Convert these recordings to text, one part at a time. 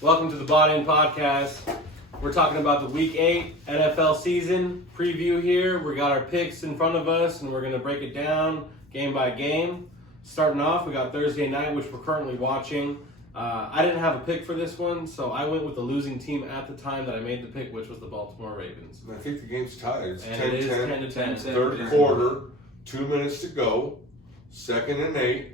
Welcome to the Bought In Podcast. We're talking about the Week 8 NFL season preview here. We got our picks in front of us, and we're going to break it down game by game. Starting off, we got Thursday night, which we're currently watching. I didn't have a pick for this one, so I went with the losing team at the time that I made the pick, which was the Baltimore Ravens. I think the game's tied. It's And 10-10. it is 10-10. Third quarter, 2 minutes to go, 2nd and 8.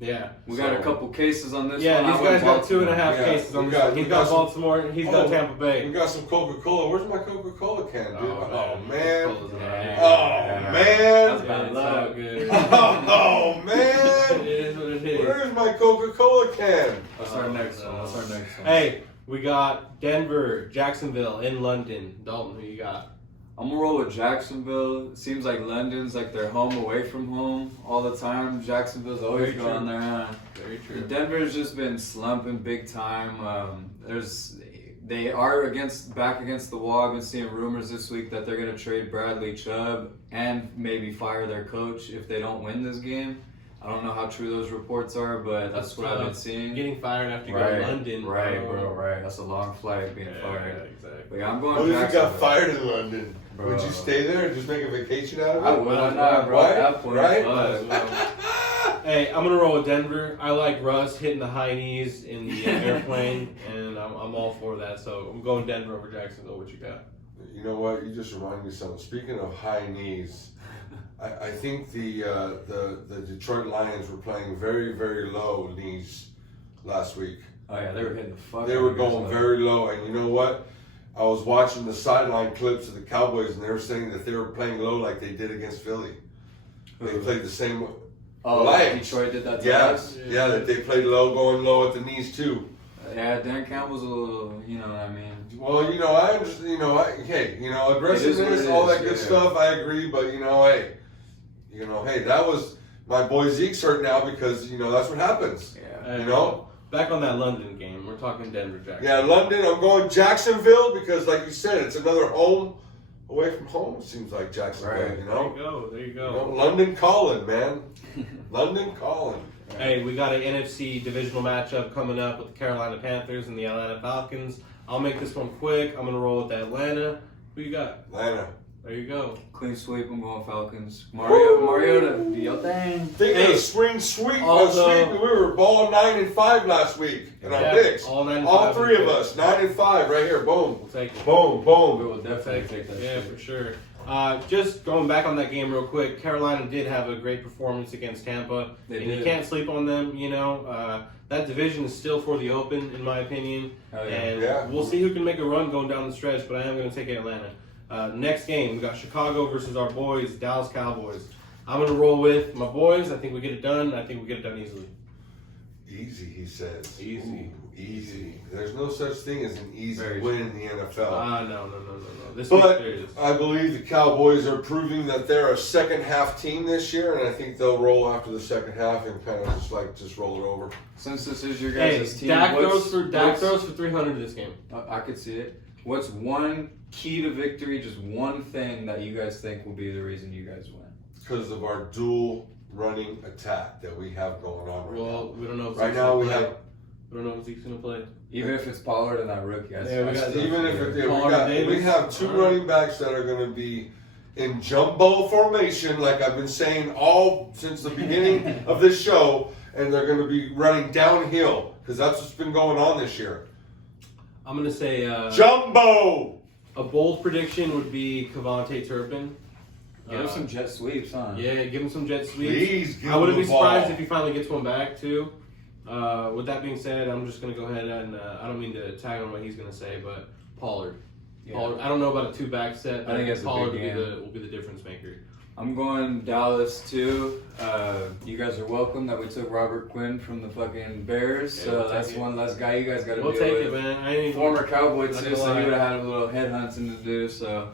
Yeah. We got a couple cases on this one. Yeah, these guys got 2.5 Yeah, cases on we this got- one. He's we got got some- Baltimore, he's got Tampa Bay. We got some Coca-Cola. Where's my Coca-Cola can, dude? Oh, man. Coca-Cola's in our name. Oh, man. That's Yeah, bad it's luck. all good. Oh, It man. is what it is. Where's my Coca-Cola can? What's our next one? What's our next one? Hey, we got Denver, Jacksonville, in London. Dalton, who you got? I'm gonna roll with Jacksonville. It seems like London's like their home away from home all the time. Jacksonville's always Very going true. there. Very true. Denver's just been slumping big time. They are back against the wall. I've been seeing rumors this week that they're gonna trade Bradley Chubb and maybe fire their coach if they don't win this game. I don't know how true those reports are, but that's what I've been seeing. Getting fired after you go to London. Right, bro, right. That's a long flight being fired. Yeah, exactly. But yeah, I'm What going if you got Jacksonville. fired in London? Bro. Would you stay there and just make a vacation out of it? I would not, bro. Right? At that point, Right? but- Hey, I'm gonna roll with Denver. I like Russ hitting the high knees in the airplane, and I'm all for that. So I'm going Denver over Jacksonville. What you got? You know what? You just reminded me of something. Speaking of high knees, I think the Detroit Lions were playing very, very low knees last week. Oh yeah, they were hitting the fuck. They out were of us, going though. very low, and you know what? I was watching the sideline clips of the Cowboys, and they were saying that they were playing low like they did against Philly. They Who? played the same. Oh, Lions. Detroit did that to Yeah, us. yeah, that they played low, going low at the knees too. Yeah, Dan Campbell's a little, you know what I mean. Well, you know, I understand. You know, aggressiveness, it all is, that good yeah. stuff. I agree, but hey, that was my boy Zeke's hurt now because that's what happens. Yeah. You know? Back on that London game. We're talking Denver, Jacksonville. Yeah, London. I'm going Jacksonville because, like you said, it's another home away from home. It seems like Jacksonville. Right. You There know? you go. There you You go. know, London calling, man. London calling. Hey, we got an NFC divisional matchup coming up with the Carolina Panthers and the Atlanta Falcons. I'll make this one quick. I'm gonna roll with Atlanta. Who you got? Atlanta. There you go. Clean sweep. I'm going Falcons. Mariota, do your thing. Think Hey, of the spring sweep. although- We were ball 9-5 last week in our picks. all 9 and All 5 three of picks. us, 9-5, right here. Boom, We'll take it. boom, We boom. will definitely take that Yeah, shit. for sure. Just going back on that game real quick, Carolina did have a great performance against Tampa. They and did. you can't sleep on them, that division is still for the open, in my opinion. Hell yeah. And Yeah. we'll see who can make a run going down the stretch, but I am going to take Atlanta. Next game, we got Chicago versus our boys, Dallas Cowboys. I'm going to roll with my boys. I think we get it done. I think we get it done easily. Easy, he says. Easy. Ooh, easy. There's no such thing as an easy Very win in the NFL. No. This But week there is. I believe the Cowboys are proving that they're a second half team this year, and I think they'll roll after the second half and kind of just roll it over. Since this is your Hey, guys' team, Dak what's- throws for 300 this game. I could see it. What's one key to victory? Just one thing that you guys think will be the reason you guys win? Because of our dual running attack that we have going on right Well, we don't know if Right Zeke's now gonna we play. have- We don't know if Zeke's going to play. Even if it's Pollard and that rookie, Yeah, we got- now. Even if Pollard Davis. we have two running backs that are going to be in jumbo formation, like I've been saying all since the beginning of this show, and they're going to be running downhill because that's what's been going on this year. I'm going to say Jumbo. a bold prediction would be Kavontae Turpin. Give him some jet sweeps, huh? Yeah, give him some jet sweeps. Please give I wouldn't him be the ball. surprised if he finally gets one back, too. With that being said, I'm just going to go ahead and I don't mean to tag on what he's going to say, but Pollard. Yeah. Pollard. I don't know about a two-back set, but I think it's a Pollard big will be the difference maker. I'm going Dallas too. You guys are welcome that we took Robert Quinn from the fucking Bears. Yeah, So we'll take that's it. one less guy you guys got to We'll deal take with. it, man. I ain't Former Cowboy Not too, gonna so lie. he would have had a little headhunting to do. So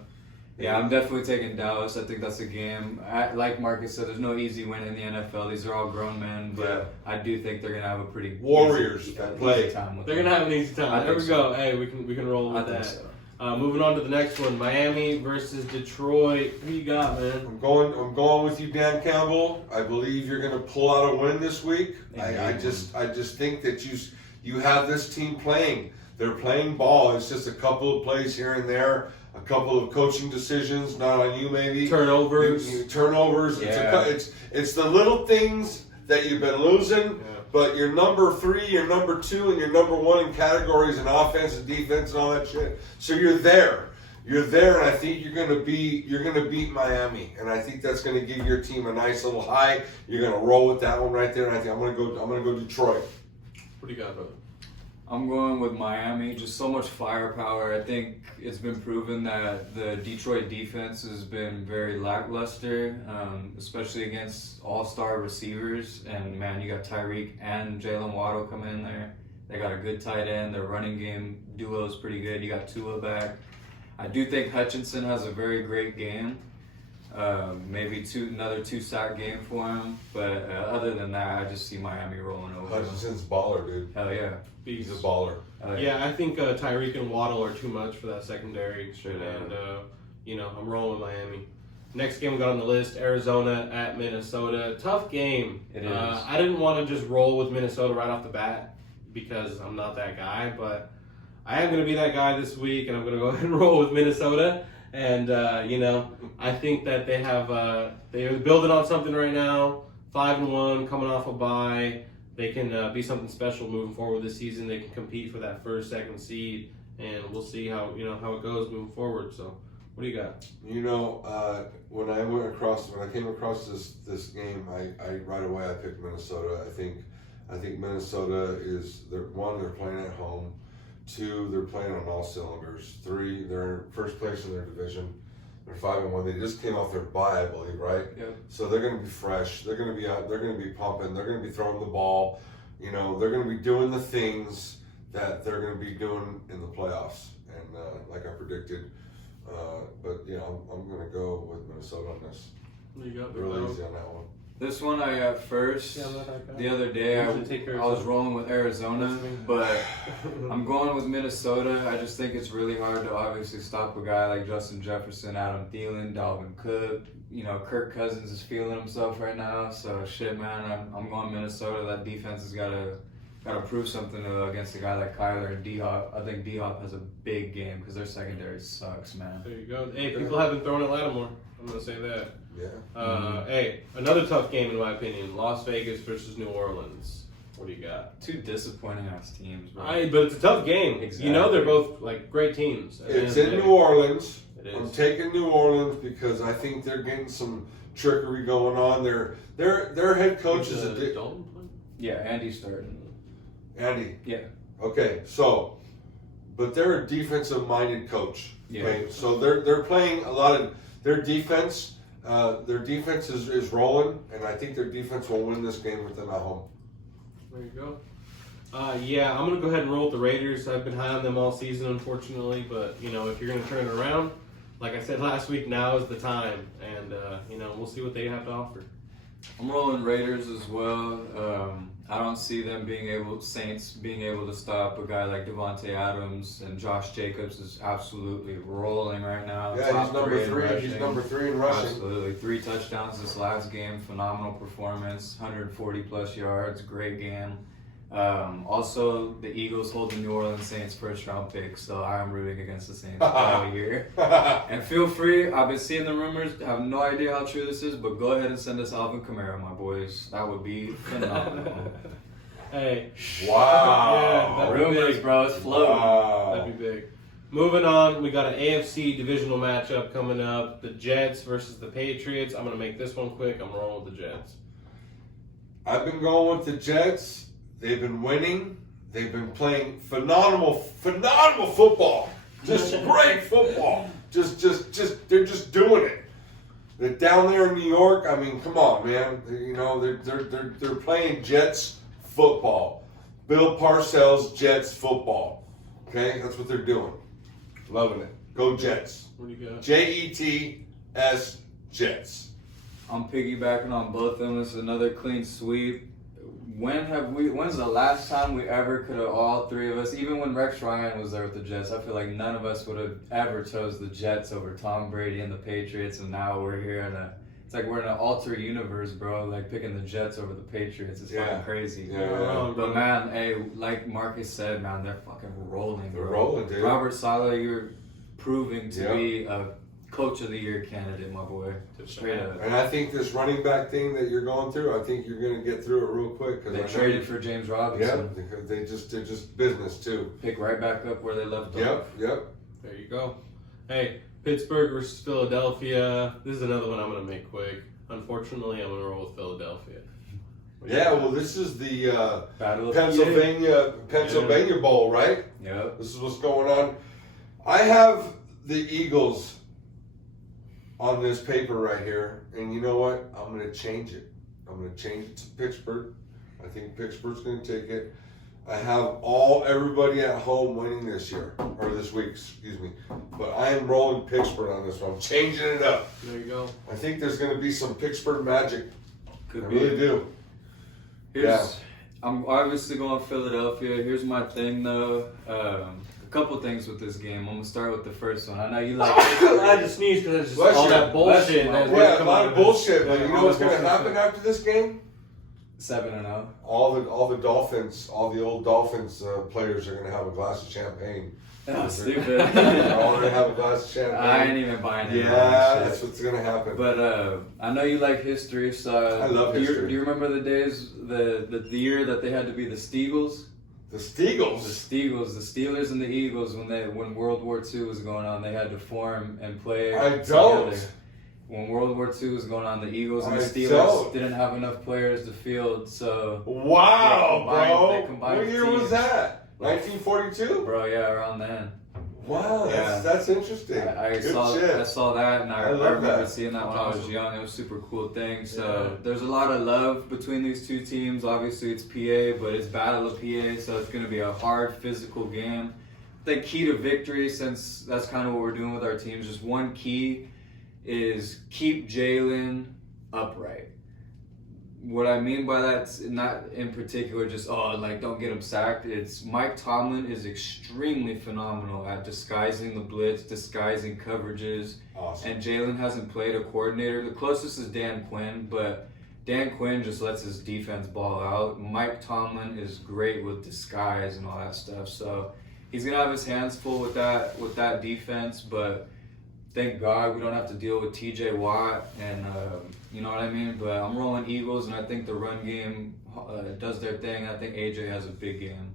yeah, I'm definitely taking Dallas. I think that's a game. Like Marcus said, there's no easy win in the NFL. These are all grown men, but Yeah. I do think they're gonna have a pretty Warriors easy, that easy play. time with They're them. gonna have an easy time. I There think we so. go. Hey, we can roll I with think that. so. Moving on to the next one, Miami versus Detroit. Who you got, man? I'm going with you, Dan Campbell. I believe you're going to pull out a win this week. I just think that you have this team playing. They're playing ball. It's just a couple of plays here and there, a couple of coaching decisions, not on you maybe. Turnovers. Turnovers. Yeah. It's the little things that you've been losing. Yeah. But you're number 3, you're number 2, and you're number 1 in categories and offense and defense and all that shit. So you're there. You're there, and I think you're gonna beat Miami, and I think that's gonna give your team a nice little high. You're gonna roll with that one right there, and I think I'm gonna go Detroit. What do you got, brother? I'm going with Miami. Just so much firepower. I think it's been proven that the Detroit defense has been very lackluster, especially against all-star receivers. And man, you got Tyreek and Jalen Waddle coming in there. They got a good tight end. Their running game duo is pretty good. You got Tua back. I do think Hutchinson has a very great game. Maybe another 2-sack game for him. But other than that, I just see Miami rolling over. Hutchinson's baller, dude. Hell yeah. He's a baller. Yeah, I think Tyreek and Waddle are too much for that secondary. Straight and, I'm rolling with Miami. Next game we got on the list, Arizona at Minnesota. Tough game. It is. I didn't want to just roll with Minnesota right off the bat because I'm not that guy, but I am going to be that guy this week, and I'm going to go ahead and roll with Minnesota. And, I think that they're building on something right now. 5-1, coming off a bye. They can be something special moving forward this season. They can compete for that first, second seed, and we'll see how it goes moving forward. So, what do you got? When I came across this game, I right away I picked Minnesota. I think Minnesota they're playing at home. 2, they're playing on all cylinders. 3, they're in first place in their division. They're 5-1. They just came off their bye, I believe, right? Yep. So they're going to be fresh. They're going to be out. They're going to be pumping. They're going to be throwing the ball. They're going to be doing the things that they're going to be doing in the playoffs. And like I predicted, but I'm going to go with Minnesota on this. What do you got? Real easy on that one. This one I got first. Yeah, I'm not that guy. The other day I Usually take was rolling with Arizona, That's me. but I'm going with Minnesota. I just think it's really hard to obviously stop a guy like Justin Jefferson, Adam Thielen, Dalvin Cook. Kirk Cousins is feeling himself right now. So shit, man, I'm going Minnesota. That defense has got to prove something against a guy like Kyler and D-Hop. I think D-Hop has a big game because their secondary sucks, man. There you go. Hey, people have been throwing at Lattimore. I'm going to say that. Yeah. Hey, another tough game in my opinion. Las Vegas versus New Orleans. What do you got? 2 disappointing ass teams, bro. But it's a tough game. Exactly. They're both like great teams. It's in New Orleans. It is. I'm taking New Orleans because I think they're getting some trickery going on. Their head coach is a Dalton play? Yeah, Andy's starting. Andy. Yeah. Okay, but they're a defensive-minded coach. Yeah. Okay, so they're playing a lot of their defense. Their defense is rolling, and I think their defense will win this game with them at home. There you go. I'm going to go ahead and roll with the Raiders. I've been high on them all season, unfortunately, but if you're going to turn it around, like I said last week, now is the time, and we'll see what they have to offer. I'm rolling Raiders as well. I don't see them Saints being able to stop a guy like Devontae Adams, and Josh Jacobs is absolutely rolling right now. Yeah, Top he's number 3. rushing. He's number 3 in rushing. Absolutely. 3 touchdowns this last game. Phenomenal performance. 140 plus yards. Great game. Also, the Eagles hold the New Orleans Saints first round pick, so I'm rooting against the Saints all year. And feel free, I've been seeing the rumors, I have no idea how true this is, but go ahead and send us Alvin Kamara, my boys. That would be phenomenal. Hey. Wow. Yeah, that'd be Rumors, big. bro, it's floating. Wow. That'd be big. Moving on, we got an AFC divisional matchup coming up. The Jets versus the Patriots. I'm going to make this one quick. I'm rolling with the Jets. I've been going with the Jets. They've been winning. They've been playing phenomenal football. Just great football. They're just doing it. They're down there in New York. I mean, come on, man. They're playing Jets football. Bill Parcells Jets football. Okay, that's what they're doing. Loving it. Go Jets. What do you got? Jets Jets. I'm piggybacking on both of them. This is another clean sweep. When's the last time we ever could have, all 3 of us, even when Rex Ryan was there with the Jets, I feel like none of us would have ever chose the Jets over Tom Brady and the Patriots, and now we're here It's like we're in an alternate universe, bro. Like picking the Jets over the Patriots. It's fucking crazy. Yeah, yeah. But man, hey, like Marcus said, man, they're fucking rolling, bro. They're rolling, dude. Robert Saleh, you're proving to be a Coach of the Year candidate, my boy. Straight up. And I think this running back thing that you're going through, I think you're going to get through it real quick. They traded for James Robinson. Yeah, because they're just business too. Pick right back up where they left off. Yep. There you go. Hey, Pittsburgh versus Philadelphia. This is another one I'm going to make quick. Unfortunately, I'm going to roll with Philadelphia. Yeah, well, this is the Battle of Pennsylvania Bowl, right? Yep. This is what's going on. I have the Eagles on this paper right here, and you know what? I'm going to change it. I'm going to change it to Pittsburgh. I think Pittsburgh's going to take it. I have everybody at home winning this year, or this week, excuse me. But I am rolling Pittsburgh on this one. I'm changing it up. There you go. I think there's going to be some Pittsburgh magic. Could I be. really do. I'm obviously going Philadelphia. Here's my thing, though. A couple things with this game. I'm gonna start with the first one. I know you like. I had to sneeze because it's just Bless all you. that bullshit. Bless you. That's Yeah, a lot of bullshit. But you know what's going to bullshit. happen after this game? 7-0. All the Dolphins, all the old Dolphins players are going to have a glass of champagne. Oh, stupid. They're all going to have a glass of champagne. I ain't even buying it. Yeah, that's what's going to happen. But I know you like history, so I love history. Do you remember the days, the year that they had to be the Steagles? The Steagles. The Steelers and the Eagles, when World War II was going on, they had to form and play I don't. together. When World War II was going on, the Eagles and the I Steelers don't. didn't have enough players to field, so Wow, They bro. combined What year was teams. that? 1942? bro, yeah, around then. Wow, that's interesting. I Good saw shit. I saw that, and I I love remember that. seeing that when That's I was awesome. young. It was a super cool thing. So Yeah. there's a lot of love between these two teams. Obviously, it's PA, but it's Battle of PA, so it's going to be a hard physical game. The key to victory, since that's kind of what we're doing with our teams, just one key is keep Jalen upright. What I mean by that's not in particular just don't get him sacked. It's Mike Tomlin is extremely phenomenal at disguising the blitz, disguising coverages, Awesome. and Jalen hasn't played a coordinator. The closest is Dan Quinn, but Dan Quinn just lets his defense ball out. Mike Tomlin is great with disguise and all that stuff, so he's gonna have his hands full with that defense, but thank God we don't have to deal with TJ Watt and you know what I mean. But I'm rolling Eagles, and I think the run game does their thing. I think AJ has a big game.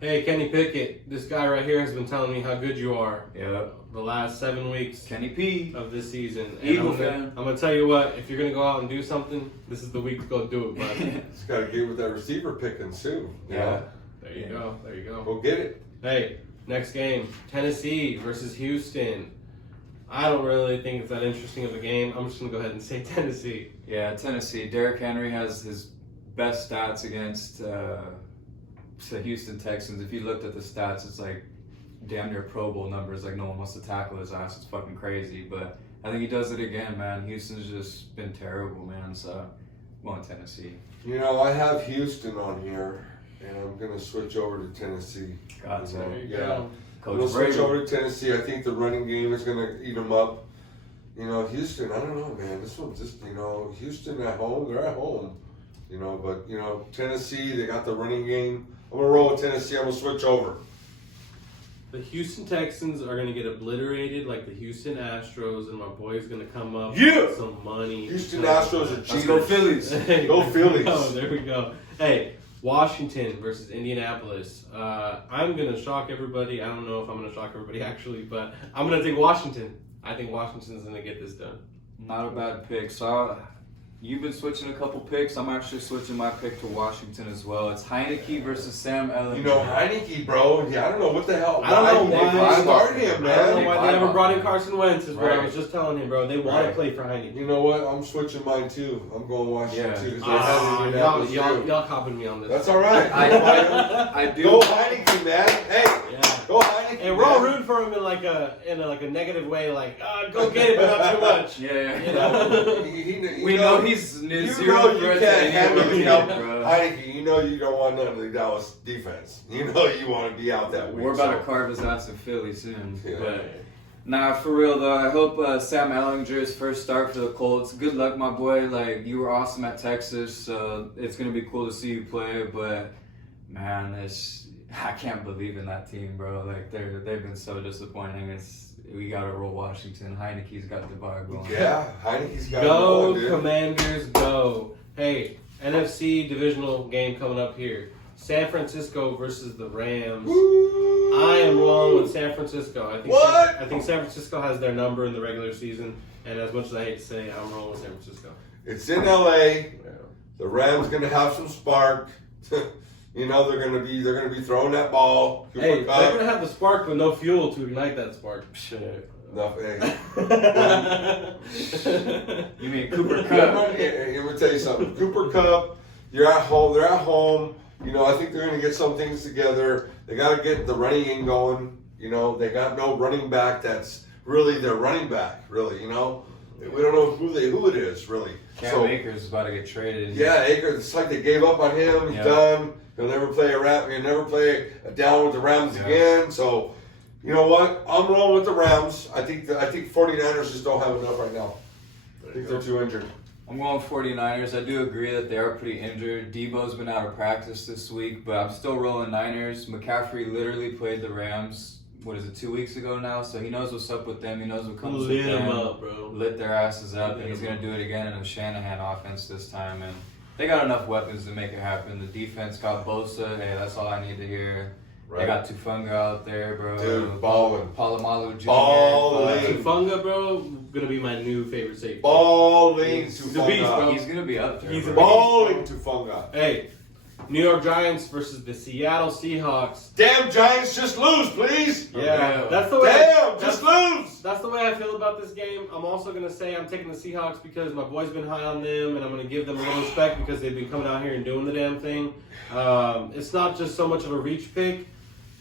Hey, Kenny Pickett, this guy right here has been telling me how good you are Yeah, the last 7 weeks Kenny P. of this season. And Eagle I'm fan. gonna tell you what, if you're gonna go out and do something, this is the week to go do it, bud. Just got to get with that receiver picking too. You know? There you go. There you go. Go get it. Hey, next game, Tennessee versus Houston. I don't really think it's that interesting of a game. I'm just gonna go ahead and say Tennessee. Yeah, Tennessee. Derrick Henry has his best stats against the Houston Texans. If you looked at the stats, it's like damn near Pro Bowl numbers. Like no one wants to tackle his ass. It's fucking crazy. But I think he does it again, man. Houston's just been terrible, man. So I'm going Tennessee. You know, I have Houston on here, and I'm going to switch over to Tennessee. Gotcha. You know, There you yeah. go. We'll Coach switch Brady. over to Tennessee. I think the running game is going to eat them up. You know, Houston, I don't know, man. This one's just, Houston at home, they're at home. But, Tennessee, they got the running game. I'm going to roll with Tennessee. I'm going to switch over. The Houston Texans are gonna get obliterated like the Houston Astros, and my boy's gonna come up Yeah. with some money. Houston Astros are Let's cheaters. go Phillies. Hey, Go Phillies. Oh, there we go. Hey, Washington versus Indianapolis. I'm gonna shock everybody. I don't know if I'm gonna shock everybody actually, but I'm gonna take Washington. I think Washington's gonna get this done. Not a bad pick. So you've been switching a couple picks. I'm actually switching my pick to Washington as well. It's Heineke versus Sam Ellinger. Heineke, bro. Yeah, I don't know what the hell. I don't know why they started him, I don't know man. why they never brought in Carson Wentz. Is what I Right. was just telling him, bro. They want to Right. play for Heineke. You know what? I'm switching mine too. I'm going Washington Yeah. too. 'Cause they Ah, had Indianapolis, too. y'all copied me on this. That's all right. I do. Go Heineke, man. Hey, Yeah. go Heineke. And we're all man. rooting for him in like a negative way, like go get it, but not too much. Yeah. You know? We know he's You zero know you threat can't to any handle other the team, help. bro. Heineke, you know you don't want none of the Dallas defense. You know you want to be out that week. We're about so. to carve his ass in Philly soon. Yeah. But Nah, for real though. I hope Sam Ehlinger's first start for the Colts. Good luck, my boy. Like, you were awesome at Texas, so it's gonna be cool to see you play. But man, I can't believe in that team, bro. Like, they've been so disappointing. We gotta roll Washington. Heineke's got the vibe going. Yeah, Heineke's got Go, it going, dude. Commanders, go. Hey, NFC divisional game coming up here. San Francisco versus the Rams. Woo! I am rolling with San Francisco. I think What? I think San Francisco has their number in the regular season, and as much as I hate to say it, I'm rolling with San Francisco. It's in LA. Yeah. The Rams gonna have some spark. You know they're gonna be throwing that ball. Cooper Hey, Kupp. they're gonna have the spark, but no fuel to ignite that spark. Shit. No, hey. You mean Cooper Let Kupp? me tell you something. Cooper Kupp, you're at home. They're at home. You know, I think they're going to get some things together. They got to get the running game going. You know, they got no running back that's really their running back. Really, you know, we don't know who it is really. Cam Akers is about to get traded. Yeah, Akers. It's like they gave up on him. He's Yeah. done. He'll never play He'll never play down with the Rams again. So, you know what? I'm rolling with the Rams. I think 49ers just don't have enough right now. I think they're too injured. I'm going 49ers. I do agree that they are pretty injured. Debo's been out of practice this week, but I'm still rolling Niners. McCaffrey literally played the Rams, 2 weeks ago now? So he knows what's up with them. He knows what comes Lit with them. them up, bro. Lit their asses up, Lit and he's them going to up. do it again in a Shanahan offense this time. And they got enough weapons to make it happen. The defense got Bosa. Hey, that's all I need to hear. They got Tufunga out there, bro. Dude, balling. Palomalu Jr. Balling. Tufunga, bro, gonna be my new favorite safety. Balling He's the beast, bro. Tufunga. He's going to be up there. He's bro. a Balling Tufunga. Hey, New York Giants versus the Seattle Seahawks. Damn Giants, just lose, please. Yeah, that's the way. Damn, just lose. That's the way I feel about this game. I'm also gonna say I'm taking the Seahawks because my boy's been high on them, and I'm gonna give them a little respect because they've been coming out here and doing the damn thing. It's not just so much of a reach pick.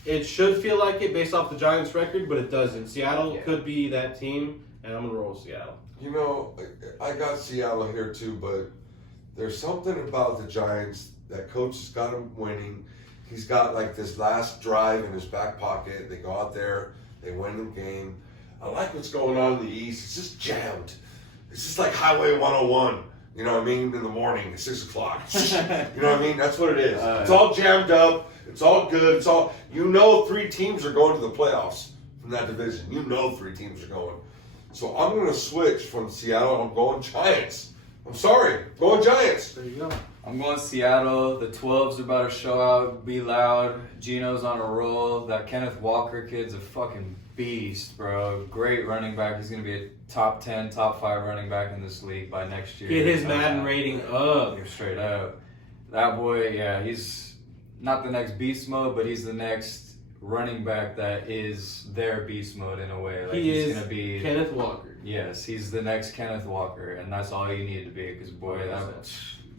It should feel like it based off the Giants' record, but it doesn't. Seattle could be that team, and I'm gonna roll with Seattle. You know, I got Seattle here too, but there's something about the Giants. That coach has got him winning. He's got like this last drive in his back pocket. They go out there, they win the game. I like what's going on in the East. It's just jammed. It's just like Highway 101. You know what I mean? In the morning at 6 o'clock. You know what I mean? That's what it is. It's all jammed up. It's all good. It's all, you know, 3 teams are going to the playoffs from that division. You know 3 teams are going. So I'm going to switch from Seattle. I'm going Giants. I'm sorry. Going Giants. There you go. I'm going Seattle. The 12s are about to show out, be loud. Gino's on a roll. That Kenneth Walker kid's a fucking beast, bro. Great running back. He's going to be a top 10, top 5 running back in this league by next year. Get his Madden rating up. Straight up. That boy, yeah, he's not the next beast mode, but he's the next running back that is their beast mode in a way. Like, He he's is going to be Kenneth Walker. Yes, he's the next Kenneth Walker, and that's all you need to be, because boy, that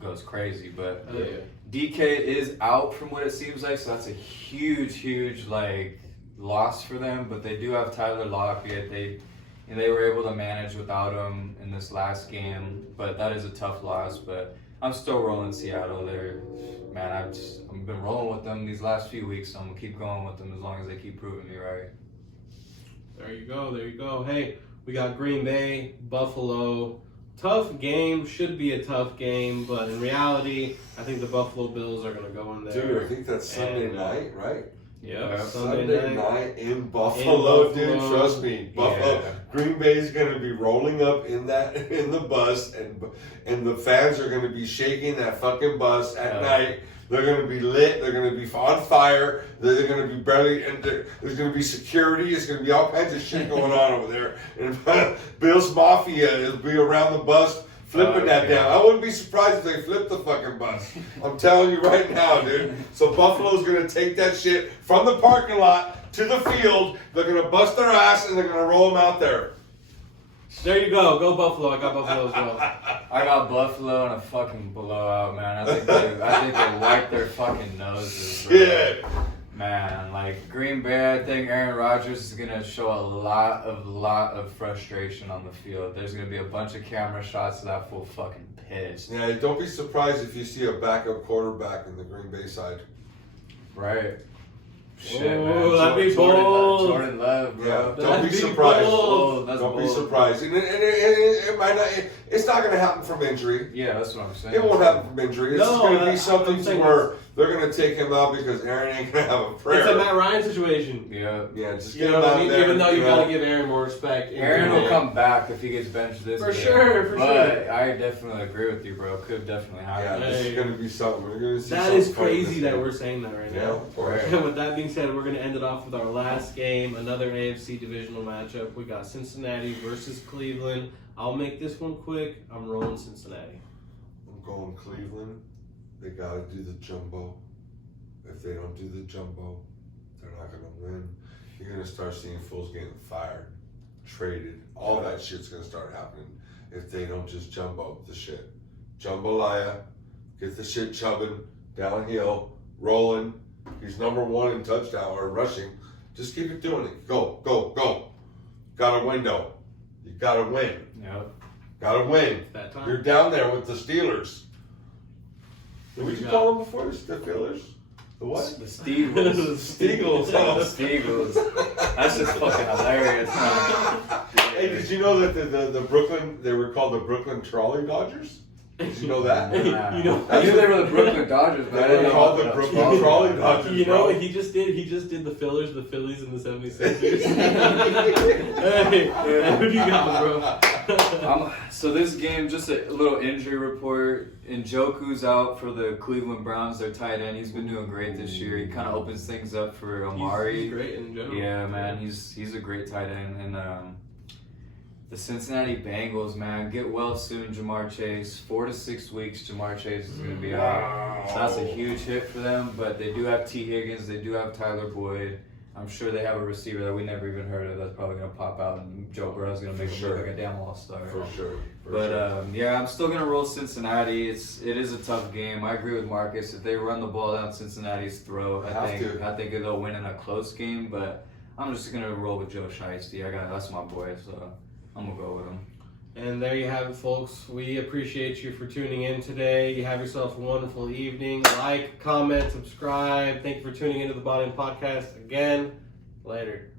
goes crazy. But Oh, yeah. DK is out from what it seems like, so that's a huge like loss for them. But they do have Tyler Lockett. They were able to manage without him in this last game, but that is a tough loss. But I'm still rolling Seattle there. Man, I've been rolling with them these last few weeks, so I'm gonna keep going with them as long as they keep proving me right. There you go. There you go. Hey, we got Green Bay, Buffalo. Tough game. Should be a tough game, but in reality, I think the Buffalo Bills are going to go in there. Dude, I think that's Sunday And, night, right? Yeah, Sunday night in Buffalo, dude. Trust me, Buffalo. Yeah. Green Bay's gonna be rolling up in the bus, and the fans are gonna be shaking that fucking bus at night. They're gonna be lit. They're gonna be on fire. They're gonna be there's gonna be security. There's gonna be all kinds of shit going on over there. And Bill's Mafia will be around the bus. Flipping that down. I wouldn't be surprised if they flipped the fucking bus. I'm telling you right now, dude. So Buffalo's going to take that shit from the parking lot to the field. They're going to bust their ass and they're going to roll them out there. There you go. Go Buffalo. I got Buffalo as well. I got Buffalo in a fucking blowout, man. I think they wiped their fucking noses. Bro. Shit. Man, like Green Bay, I think Aaron Rodgers is gonna show a lot of frustration on the field. There's gonna be a bunch of camera shots of that fool fucking pissed. Yeah, don't be surprised if you see a backup quarterback in the Green Bay side. Right. Shit, Oh, man. that'd be bold. Jordan Love, bro. Yeah, don't That'd be be surprised. bold. That's Don't be bold. surprised. And it might not. It's not going to happen from injury. Yeah, that's what I'm saying. It won't happen from injury. It's No, going to be I'm something to saying where they're going to take him out because Aaron ain't going to have a prayer. It's a Matt Ryan situation. Yeah. Yeah, just You get know him what out I mean? there. Even though you know. got to give Aaron more respect. Aaron will come back if he gets benched this For game. sure, for but I definitely agree with you, bro. Could definitely Yeah, happen. this is going to be something. We're going to see. That something is funny crazy this that game. we're saying that right Yeah, now. of course. And with that being said, we're going to end it off with our last game, another AFC divisional matchup. We got Cincinnati versus Cleveland. I'll make this one quick. I'm rolling Cincinnati. I'm going Cleveland. They got to do the jumbo. If they don't do the jumbo, they're not going to win. You're going to start seeing fools getting fired, traded. All that shit's going to start happening if they don't just jumbo the shit. Jambalaya, get the shit chubbing, downhill, rolling. He's number one in touchdown or rushing. Just keep it doing it. Go, go, go. Got a window. You got to win. Yep. Got to win. It's that time. You're down there with the Steelers. What Who did you you got? call them before? The Steelers? The what? The Steagles. Steagles. Oh. Steagles. That's just fucking hilarious. Man. Hey, did you know that the Brooklyn, they were called the Brooklyn Trolley Dodgers? Did you know that? Nah. You know- I knew they were the Brooklyn Dodgers, but I They didn't were know called about the Brooklyn Trolley Trolley Dodgers. Dodgers. You know bro. what he just did? He just did the Phillies and the 76ers. Hey, who do you got, bro? So this game, just a little injury report. Njoku's out for the Cleveland Browns. Their tight end. He's been doing great this year. He kind of opens things up for Amari. He's great in general. Yeah, man, he's a great tight end. And the Cincinnati Bengals, man, get well soon, Jamar Chase. 4 to 6 weeks, Jamar Chase is going to be out. So that's a huge hit for them. But they do have T. Higgins. They do have Tyler Boyd. I'm sure they have a receiver that we never even heard of that's probably going to pop out, and Joe Burrow's going to make him look like a damn all-star. For sure. But yeah, I'm still gonna roll Cincinnati. It is a tough game. I agree with Marcus. If they run the ball down Cincinnati's throat, I think they'll win in a close game. But I'm just gonna roll with Joe Shiesty. That's my boy, so I'm gonna go with him. And there you have it, folks. We appreciate you for tuning in today. You have yourself a wonderful evening. Like, comment, subscribe. Thank you for tuning into the Bottom Podcast again. Later.